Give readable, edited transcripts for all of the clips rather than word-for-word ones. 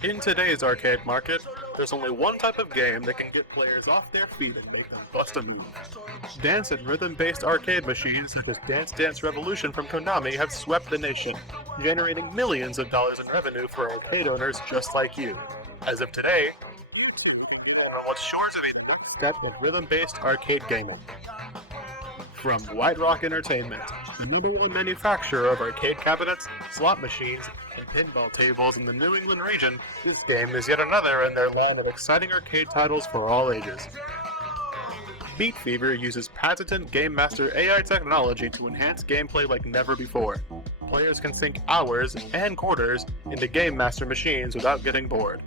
In today's arcade market, there's only one type of game that can get players off their feet and make them bust a move. Dance and rhythm-based arcade machines such as Dance Dance Revolution from Konami have swept the nation, generating millions of dollars in revenue for arcade owners just like you. As of today, on what's sure to be the next step in rhythm-based arcade gaming. From White Rock Entertainment, the #1 manufacturer of arcade cabinets, slot machines, and pinball tables in the New England region, this game is yet another in their line of exciting arcade titles for all ages. Beat Fever uses patented Game Master AI technology to enhance gameplay like never before. Players can sink hours and quarters into Game Master machines without getting bored.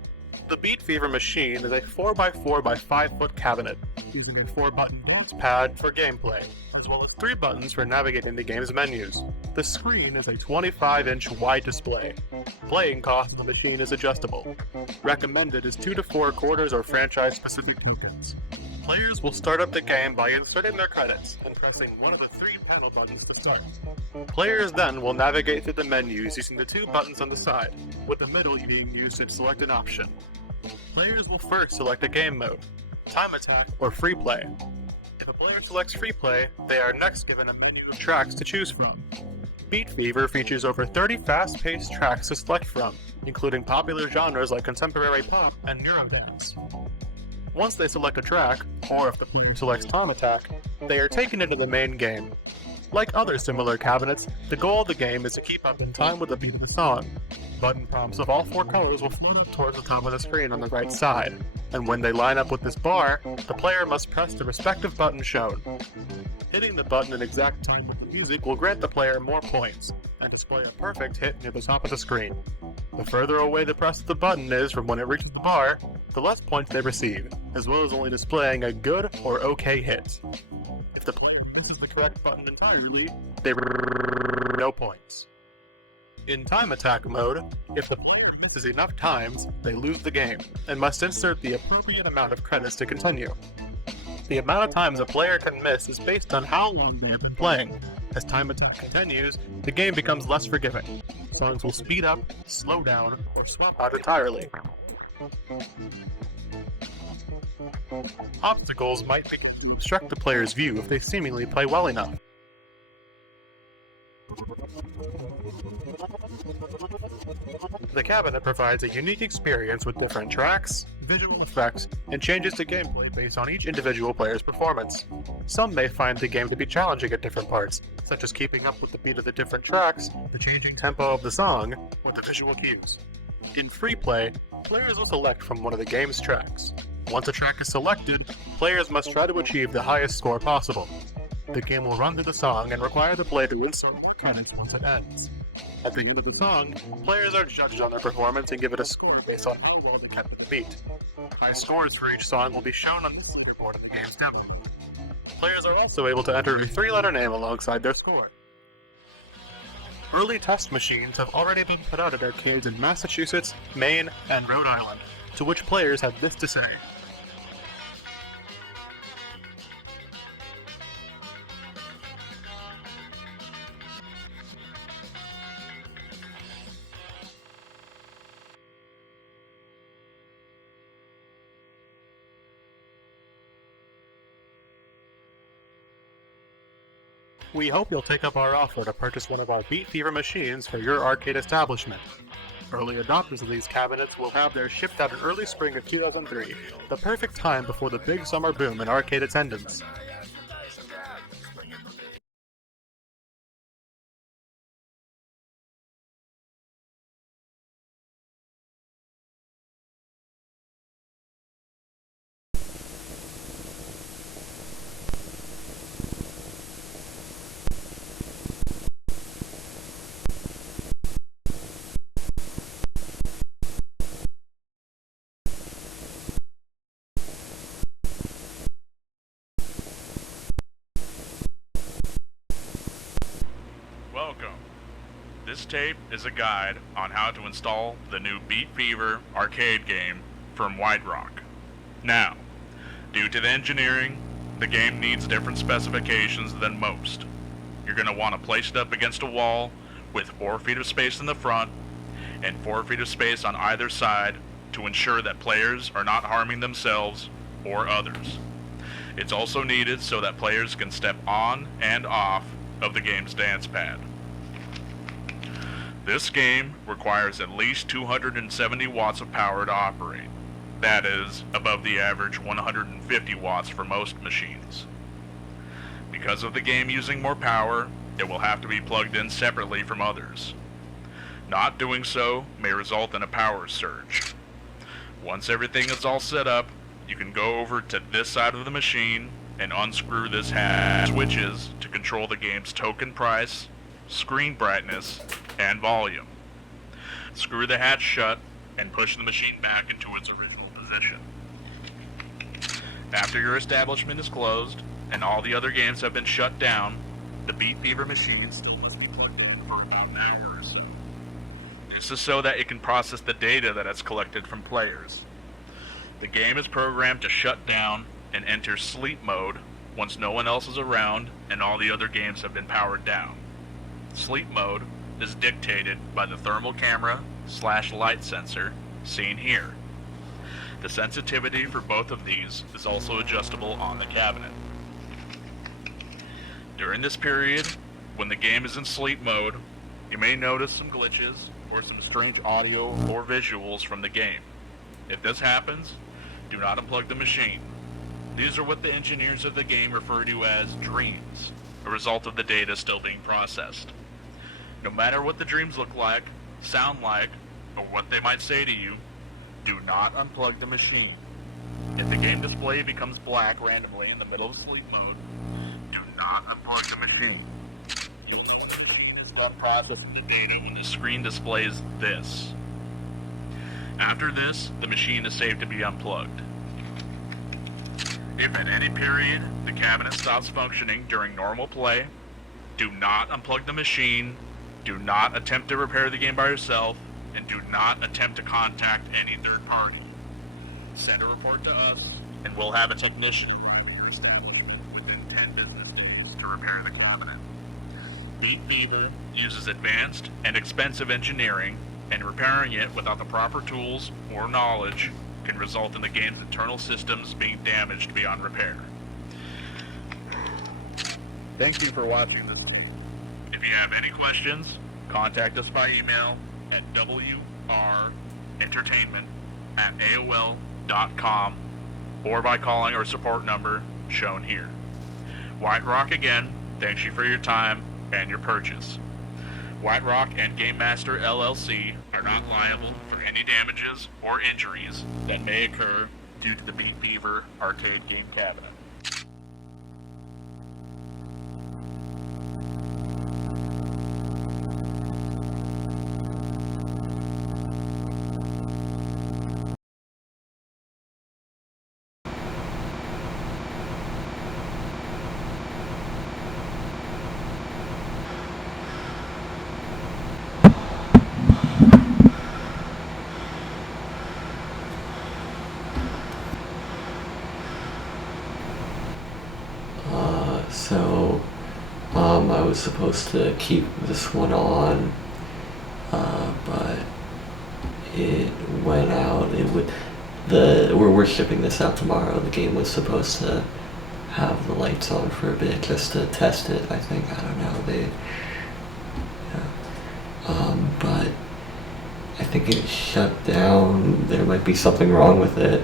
The Beat Fever machine is a 4x4x5 foot cabinet, using a 4-button mouse pad for gameplay, as well as 3 buttons for navigating the game's menus. The screen is a 25-inch wide display. Playing cost of the machine is adjustable. Recommended is 2 to 4 quarters or franchise-specific tokens. Players will start up the game by inserting their credits and pressing one of the 3 panel buttons to start. Players then will navigate through the menus using the 2 buttons on the side, with the middle being used to select an option. Players will first select a game mode, time attack, or free play. If a player selects free play, they are next given a menu of tracks to choose from. Beat Fever features over 30 fast-paced tracks to select from, including popular genres like contemporary pop and Eurodance. Once they select a track, or if the player selects time attack, they are taken into the main game. Like other similar cabinets, the goal of the game is to keep up in time with the beat of the song. Button prompts of all 4 colors will float up towards the top of the screen on the right side, and when they line up with this bar, the player must press the respective button shown. Hitting the button in exact time with the music will grant the player more points, and display a perfect hit near the top of the screen. The further away the press of the button is from when it reaches the bar, the less points they receive, as well as only displaying a good or okay hit. If the player misses the correct button entirely, they receive no points. In time attack mode, if the player misses enough times, they lose the game, and must insert the appropriate amount of credits to continue. The amount of times a player can miss is based on how long they have been playing. As time attack continues, the game becomes less forgiving. Songs will speed up, slow down, or swap out entirely. Obstacles might begin to obstruct the player's view if they seemingly play well enough. The cabinet provides a unique experience with different tracks, visual effects, and changes to gameplay based on each individual player's performance. Some may find the game to be challenging at different parts, such as keeping up with the beat of the different tracks, the changing tempo of the song, or the visual cues. In free play, players will select from one of the game's tracks. Once a track is selected, players must try to achieve the highest score possible. The game will run through the song and require the player to insert their credits once it ends. At the end of the song, players are judged on their performance and give it a score based on how well they kept with the beat. High scores for each song will be shown on this leaderboard in the game's demo. Players are also able to enter a 3-letter name alongside their score. Early test machines have already been put out at arcades in Massachusetts, Maine, and Rhode Island, to which players have this to say. We hope you'll take up our offer to purchase one of our Beat Fever machines for your arcade establishment. Early adopters of these cabinets will have theirs shipped out in early spring of 2003, the perfect time before the big summer boom in arcade attendance. Welcome. This tape is a guide on how to install the new Beat Fever arcade game from White Rock. Now, due to the engineering, the game needs different specifications than most. You're going to want to place it up against a wall with 4 feet of space in the front and 4 feet of space on either side to ensure that players are not harming themselves or others. It's also needed so that players can step on and off of the game's dance pad. This game requires at least 270 watts of power to operate. That is, above the average 150 watts for most machines. Because of the game using more power, it will have to be plugged in separately from others. Not doing so may result in a power surge. Once everything is all set up, you can go over to this side of the machine and unscrew this hatch switches to control the game's token price, screen brightness, and volume. Screw the hatch shut and push the machine back into its original position. After your establishment is closed and all the other games have been shut down, the Beat Fever machine still must be plugged in for about an hour or so. This is so that it can process the data that it's collected from players. The game is programmed to shut down and enter sleep mode once no one else is around and all the other games have been powered down. Sleep mode is dictated by the thermal camera / light sensor seen here. The sensitivity for both of these is also adjustable on the cabinet. During this period, when the game is in sleep mode, you may notice some glitches or some strange audio or visuals from the game. If this happens, do not unplug the machine. These are what the engineers of the game refer to as dreams, a result of the data still being processed. No matter what the dreams look like, sound like, or what they might say to you, do not unplug the machine. If the game display becomes black randomly in the middle of sleep mode, do not unplug the machine. The machine is not processing the data when the screen displays this. After this, the machine is safe to be unplugged. If at any period the cabinet stops functioning during normal play, do not unplug the machine, do not attempt to repair the game by yourself, and do not attempt to contact any third party. Send a report to us, and we'll have a technician arrive at your establishment within 10 business days to repair the cabinet. Beat Fever uses advanced and expensive engineering, and repairing it without the proper tools or knowledge can result in the game's internal systems being damaged beyond repair. Thank you for watching this. If you have any questions, contact us by email at wrentertainment@aol.com or by calling our support number shown here. White Rock again, thanks you for your time and your purchase. White Rock and Game Master LLC are not liable for any damages or injuries that may occur due to the Beat Fever arcade game cabinet. I was supposed to keep this one on, but it went out. We're shipping this out tomorrow. The game was supposed to have the lights on for a bit just to test it. I think, I don't know, but I think it shut down. There might be something wrong with it.